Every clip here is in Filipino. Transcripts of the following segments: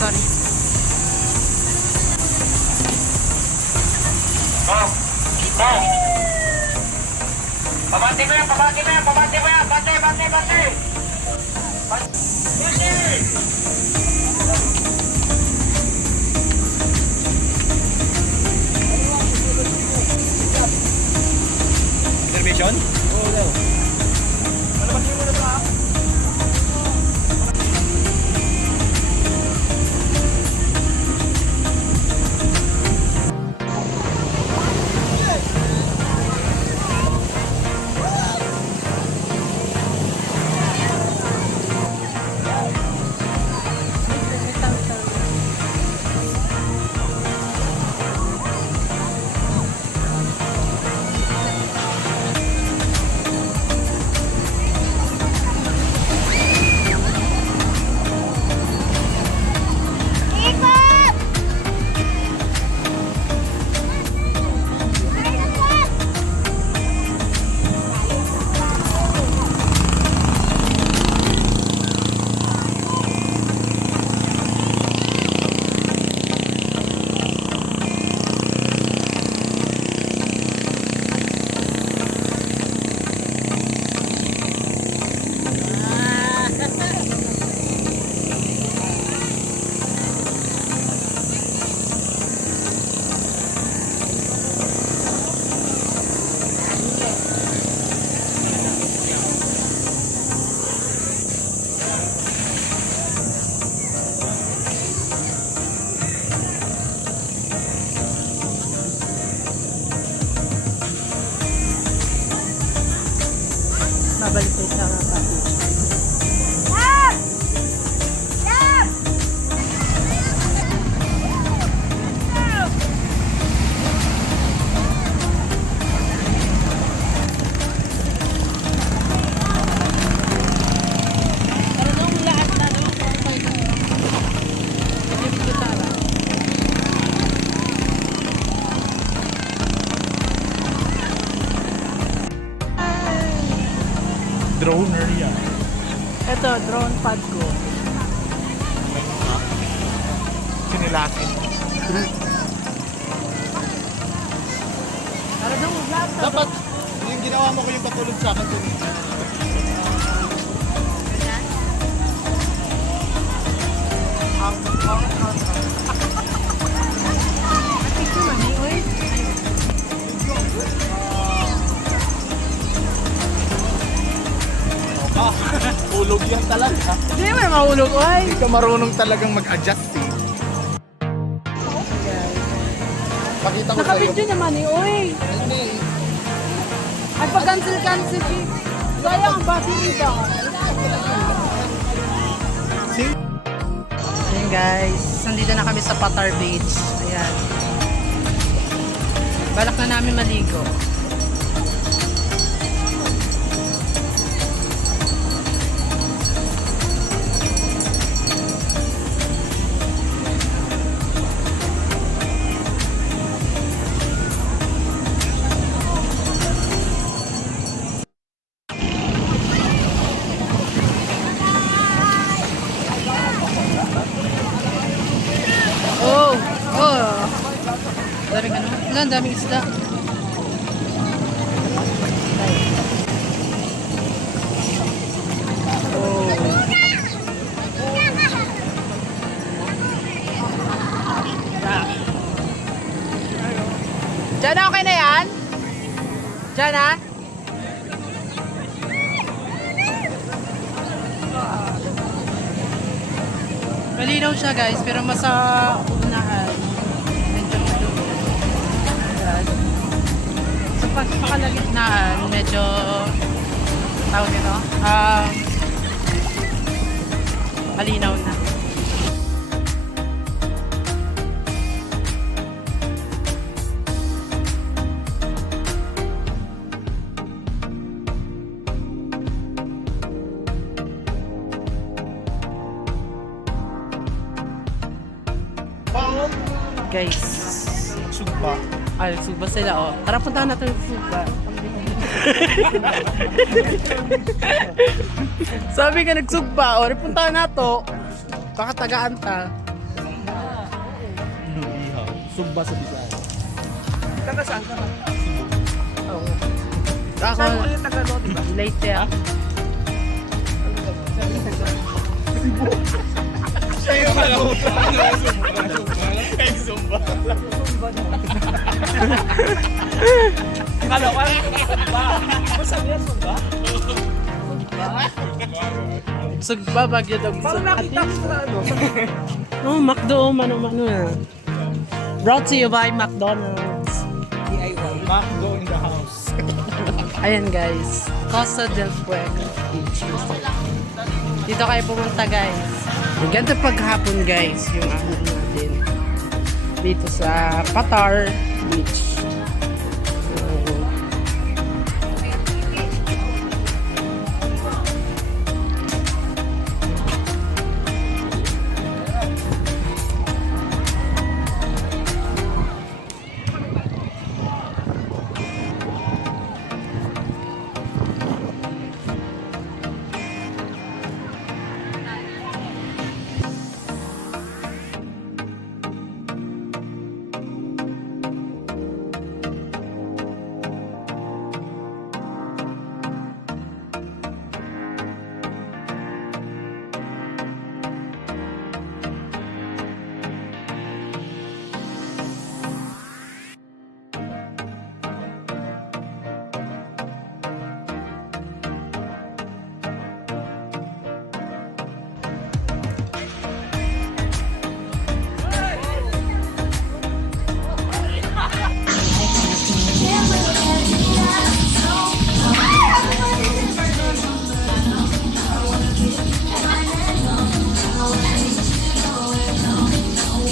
sorry. Bang! Bang! Pabati ko yan! Pabati ko yan! Pabati ko yan! Bati! Bati! Bati! Bati! Intervention? Oo daw. Malabasin mo na ba? Babalik tayo sa cottage. Droner yan. Ito, drone pad ko. Sinilasin. Para daw vlog. Dapat, yung ginawa mo ko yung patulog sa akin. Picture man eh, uy. Ah, ulog yan talaga. Hindi mo na mahulog, uy. Hindi ka marunong talagang mag-adjust eh. Pakita ko sa'yo. Nakabidyo naman eh, uy. Hindi. Ay, pag-cancel eh. Sayang ang battery ba? See? Ayan guys, nandito na kami sa Patar Beach. Ayan. Balak na namin maligo. Oh! Oh! Daming ano? Wala, daming isda. Oh! Diyan na, okay na yan? Diyan na? Malinaw siya guys, pero mas sa unahan. Medyo maluwag. Ayan. So pag pakalagitnaan, medyo tawag nito, malinaw na. Guys, Sugba. ay, sugba sila oh. Tara puntahan natin yung sugba. Sabi ka nagsugba, o puntahan na to. Baka tagaan ta. Sumba sa Bisaya. Taga saan ka ba? Oo. Saan mo Ako, ulit taga no, diba? late ya. Siya yung Kay Zumba. Kala ko Zumba. Masabi yan Zumba? Sugba, bagyo daw. Parang nakita ko sa ano. Oh, McDo, mano-mano na. Brought to you by McDonald's. DIY. Macdo in the house. Ayan guys, Costa del Fuego Beach Resort. Dito kayo pumunta guys. Maganda paghapon guys, yung ano natin. Dito sa Qatar Beach.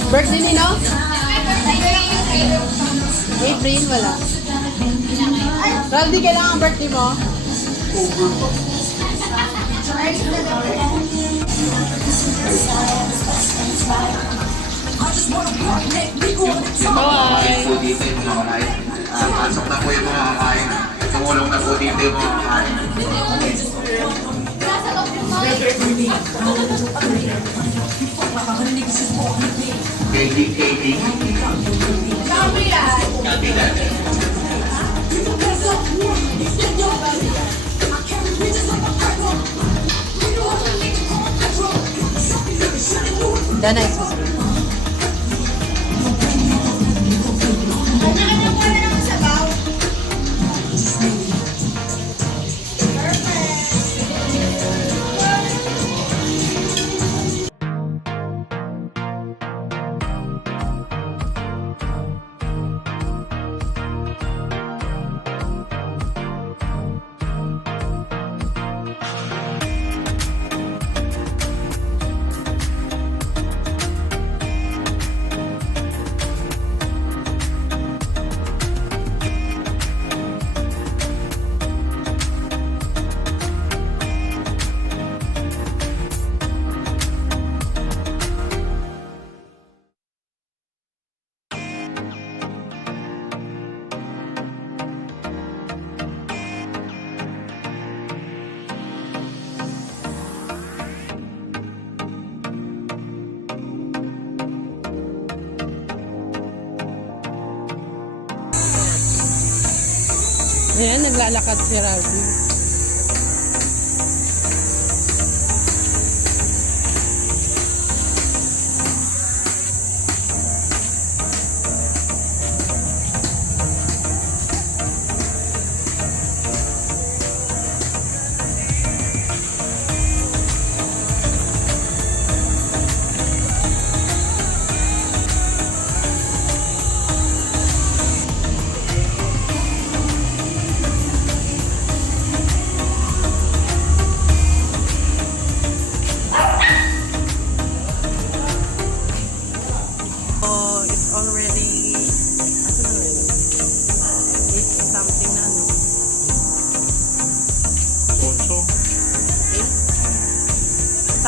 Birthday ni no? April, wala. Raldi, kailangan ang birthday mo? Bye! Po dito yung mga kakain. Pasok na po yung mga kakain. Tumulong na po dito yung mga kakain. Kating. Katingan. Dana is ayan, naglalakad si Raldi.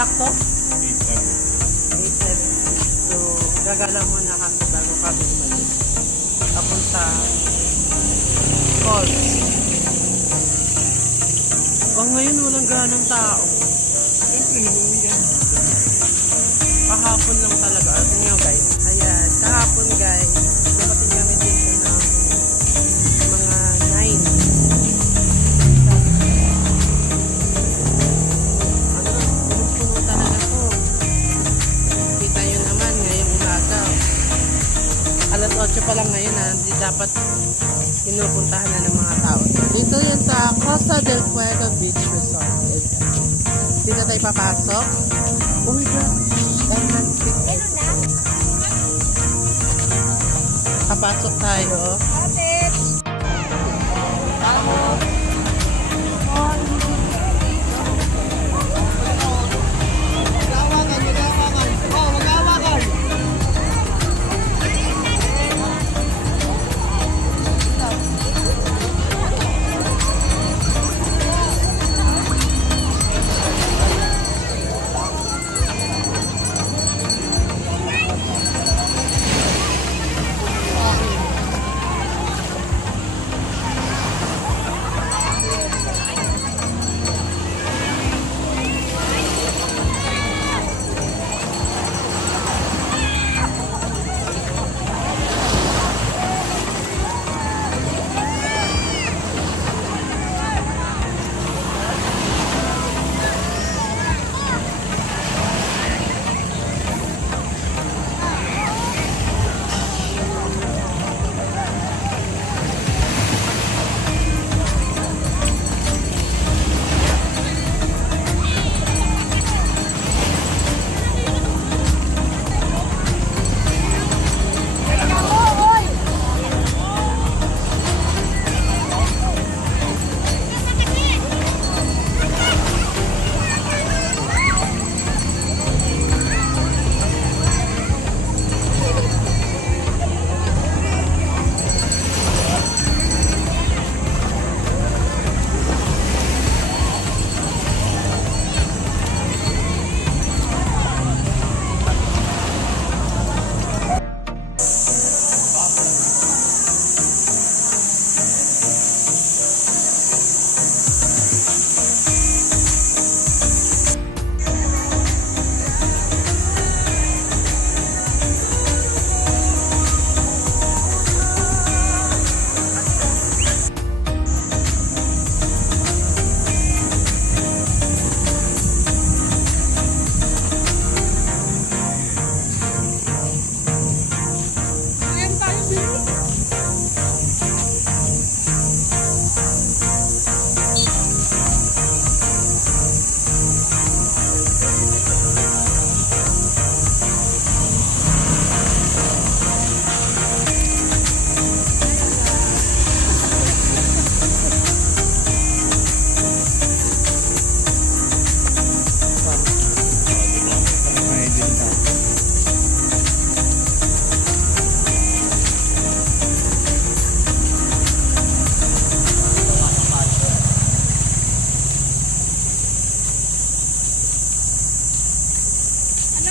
Sakto? 8:70. So, gagala muna kami bago kami umalis. Papunta Falls. Oh, ngayon walang ganang tao. Kahapon lang talaga. Tingnan nyo guys. Ayan, kahapon guys. Dumating kami dito ng mga 9. Ano, puno talaga to. Kita nyo naman ngayong umaga. Alas 8 pa lang ngayon ha. Hindi dapat pinupuntahan na ng mga tao. Dito yan sa Costa del Fuego Beach Resort. Dito tayo papasok. Oh my God! Entrance ticket. Papasok tayo.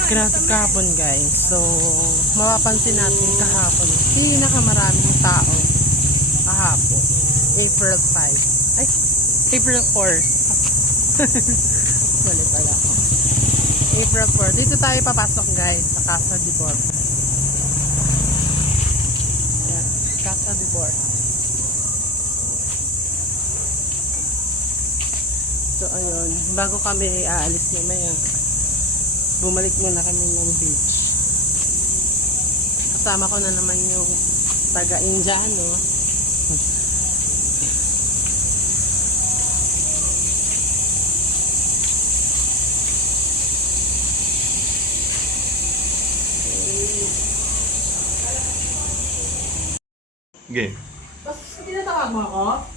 Grabe kahapon guys. So, mapapansin natin kahapon. Pinakamaraming tao kahapon. April 5. Ay, April 4. Wala pala ako. April 4. Dito tayo papasok guys sa Casa de Borja. Yan, Casa de Borja. So, ayun. Bago kami aalis mamaya, bumalik muna kami ng beach. Kasama ko na naman yung taga-Indiano. Game. Basta tinatawag mo ako?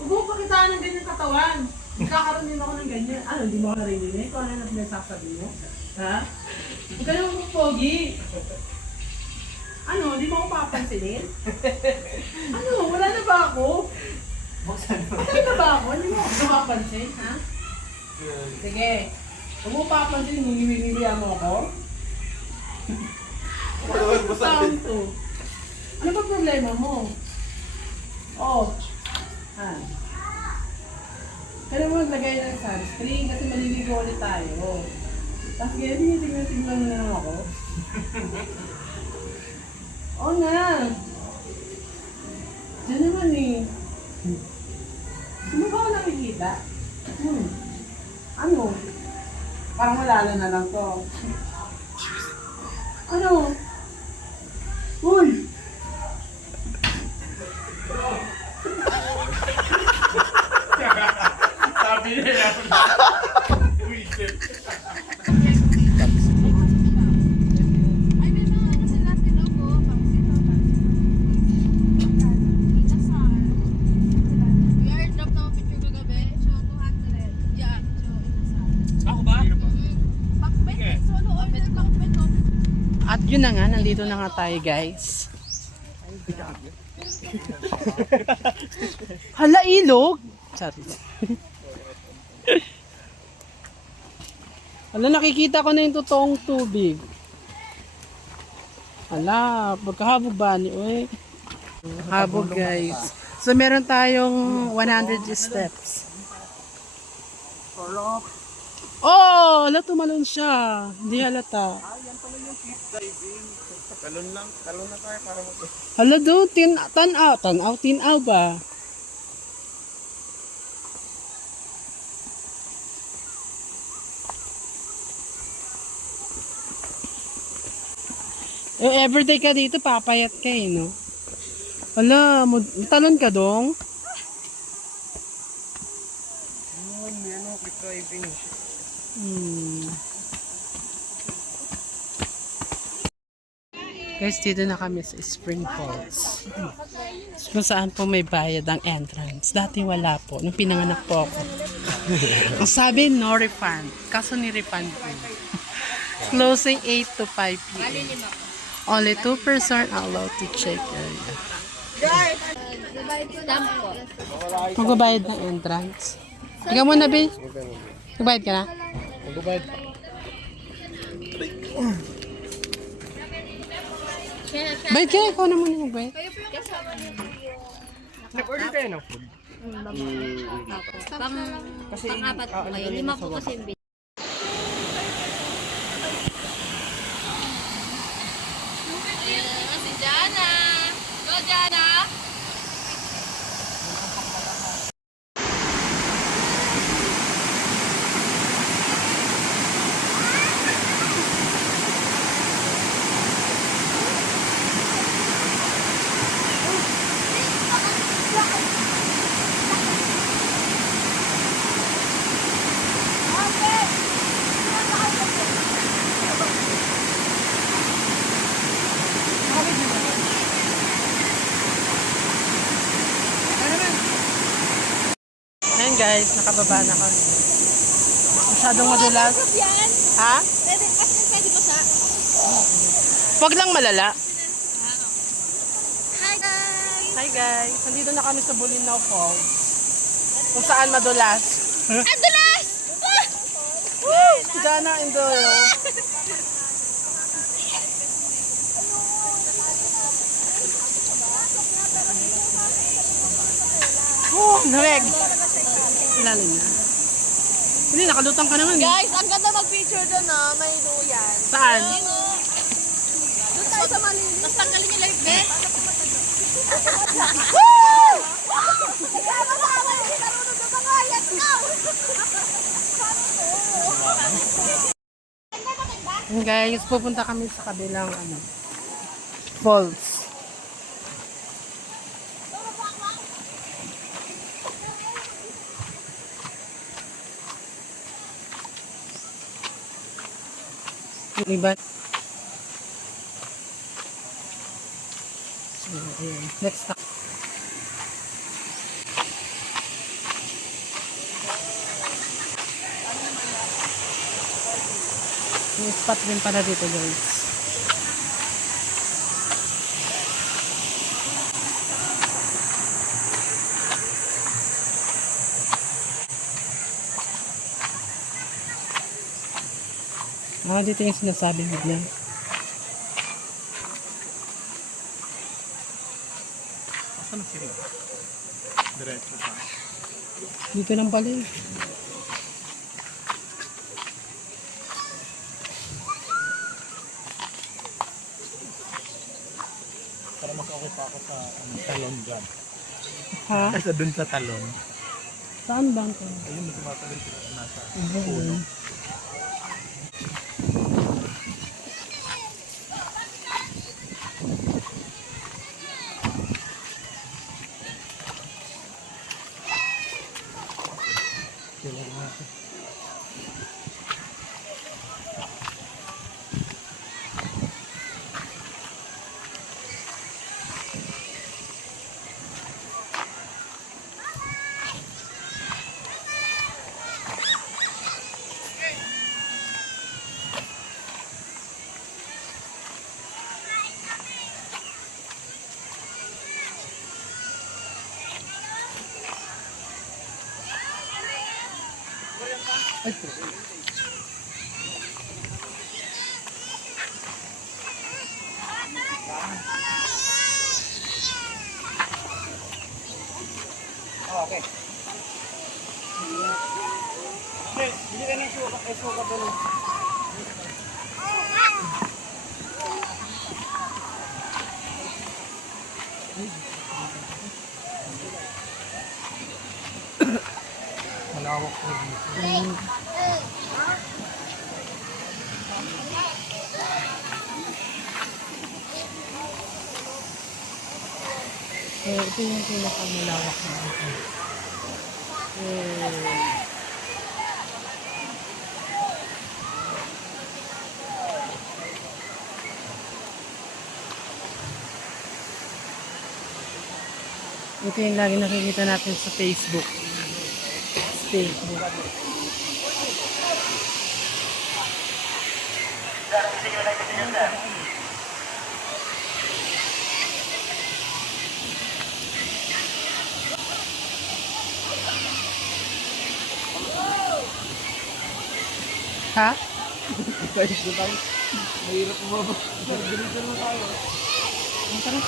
Huwag mo pakitaan ng ganyan katawan. Magkakaroon din ako ng ganyan. Ano, hindi mo ako narinig? Kung ano na pinagsasabi mo? Ha? Huwag ka naman pogi. Ano, hindi mo ako papansinin? Ano, wala na ba ako? Wala na ba ako? Hindi mo ako papansin, ha? Sige. Huwag mo papansin, niliwilihan mo ako? Ano ba to? Ano ba problema mo? Oh. Ha? Kaya mo maglagay ng sunscreen kasi maliligo ulit tayo. Tapos ganyan, tingnan mo na lang ako. Oo nga. Ano? Uy! Sabi niya. Ay, may mga ano sila logo, pang sino, inasal. We are drop na picture kagabi. So, 200. Yeah, so inasal. Ako ba? Pakbet, solo order pakbet. At yun na nga, nandito na nga tayo guys. Hala, ilog! Sorry. Hala, nakikita ko na yung totoong tubig. Hala, pagkahabog ba ni Uy? Habog guys. So meron tayong 100 steps. Oh, hala, tumalon siya. Hindi halata. Talon lang. Talon na tayo para mag... Hala doon, tanaw ba? Eh, everyday ka dito, papayat ka eh, no? Hala, talon ka dong? Quick driving. Guys, dito na kami sa Spring Falls. Kung saan po may bayad ang entrance. Dati wala po, nung pinanganak po ako. Ang sabi, no refund. Kaso ni-refund po. Closing 8 to 5 p.m. Only 2 persons allowed to check area. Stamp po. Magbabayad ng entrance. Ikaw muna, Be. Magbayad ka na? Magbabayad. Bayad ka, ikaw na muna magbayad. Nag-order kayo ng food? Pang-apat po kayo. 5 po kasi yung si Jana. Go, Jana. Ayan guys, nakababa na kami. Masyadong madulas. Yan. Ha? Pwede ba sa? Huwag lang malala. Hi, guys. Hi guys, nandito na kami sa Bulinaw Falls. Kung saan madulas. Ang dulas! Woo! Jana and Doyo. Oh, naweg. Ilalim na. Hindi, nakalutang ka naman. Guys, ang ganda mag-picture doon, no? May duyan. Saan? Doon tayo sa malinis. Tapos tanggalin yung life bet. And guys, pupunta kami sa kabilang falls. Yung iba. So, ayun. Let's stop. May spot din pala dito guys. Dito yung sinasabi nila. Asan na sila? Diretso pa. Dito lang pala eh. Para mas okay pa ako sa talon dyan. Ha? Kasi dun sa talon. Saan ba ito? Ayun, tumatalon sila nasa Puno. Ay, Okay. Hindi ka ng suka. Ay, suka pa rin. Malawak po dito. ito yung pinakamalawak na ito. Ito yung lagi nakikita natin sa Facebook. Facebook. Ha? Guys, doon tayo. Mahirap mo ba? Ganito naman tayo. Ang tara.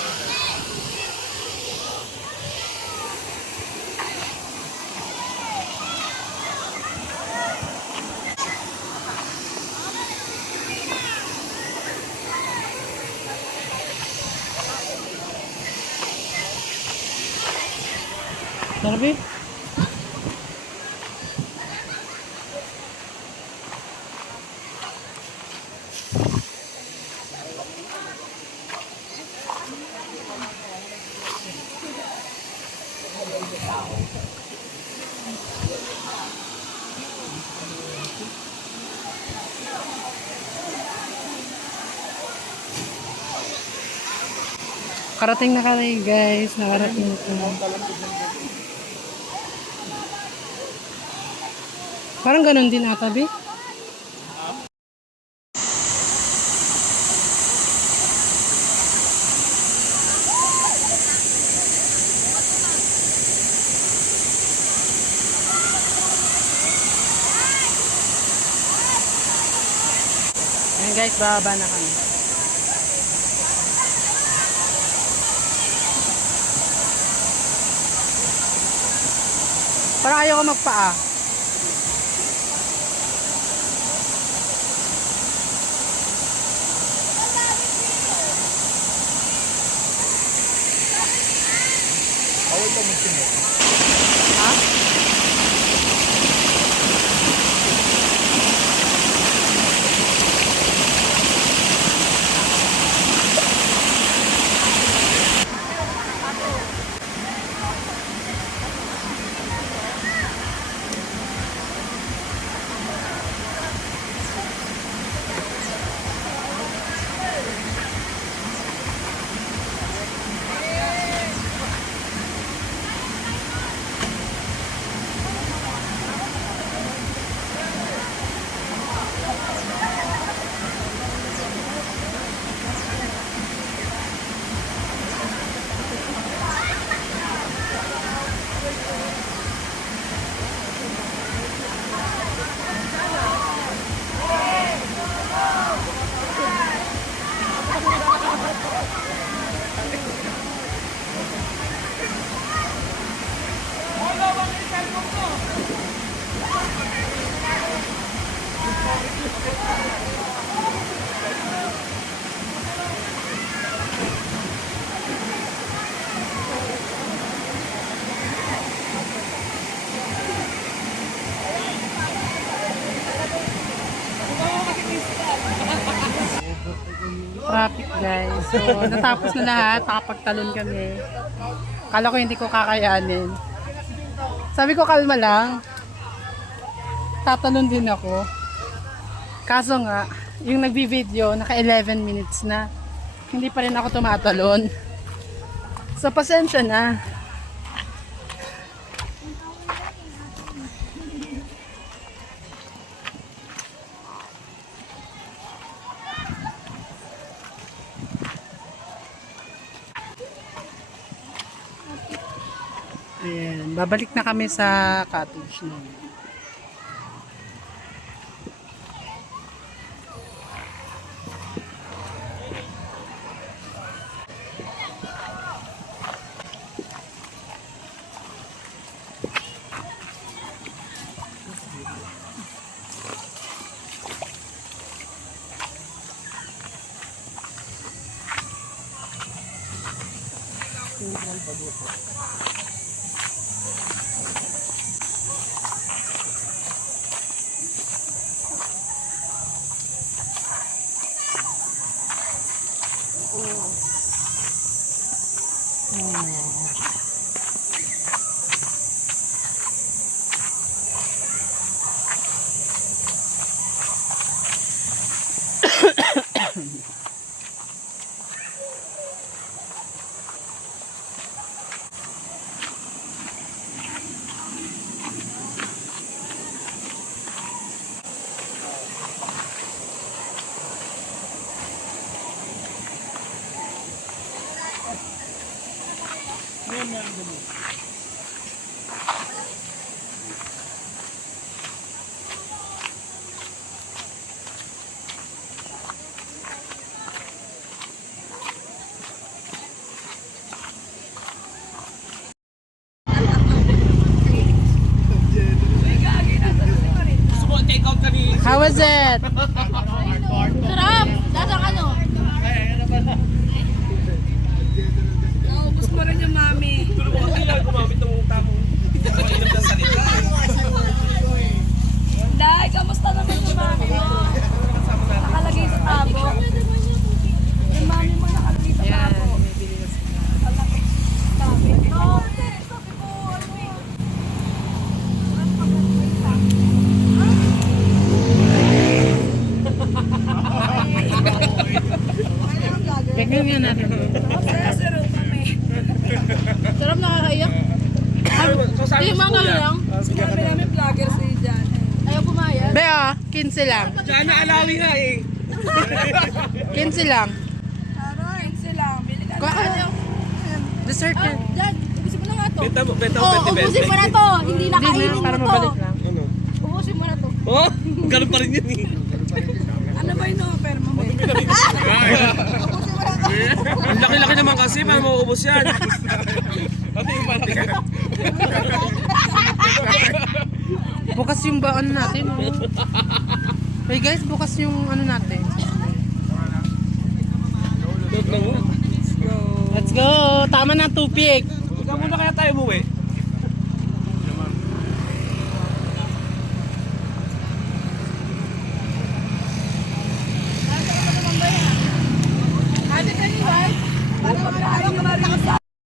Darby? Karating na kami guys, nakarating na. Parang ganun din ata, Bi. Ayan guys, bababa na kami. Parang ayaw ko magpaa. Awal ka magsimot. Ha? Traffic guys. So, natapos na lahat. Nakapagtalon kami. Kala ko hindi ko kakayanin. Sabi ko kalma lang. Tatalon din ako. Kaso nga, yung nagbi-video, naka 11 minutes na. Hindi pa rin ako tumatalon. So, pasensya na. Ayan, babalik na kami sa cottage na. How was it? Sarap! Dasang ano? Naubos mo rin yung mami. Dahil, kamusta naman yung mami mo? Nakalagay sa tabo. Yung mami mo nakalagay sa Yan, tabo. may bili na sila. Sabi. No, sabi ko, ano eh. Tignan nga natin. Sero kami. Sarap, nakakaiyak. Yung mga lang. Sinabi namin vlogger si Jan. Ayaw pumayag. Bea, 15 lang. Diyan na alali nga eh. 15 lang. Aroy, sila. Bili ka Kuha ka na. Dessert yan. Dad, ubusin mo na nga to. Benta Oo, ubusin mo na to. Hindi Hindi nakainin na, mo para to. mabalik lang. Ano? Ubusin mo na to. Oh, ganun pa rin yun eh. Ano ba yung offer mo? Ang laki-laki naman kasi, paano mauubos yan? Bukas yung ano natin. Oh. Hey guys, bukas yung ano natin. Let's go! Tama na, tupik! Ikaw muna kaya tayo umuwi. Ate, kanina, para magkain ka na rin.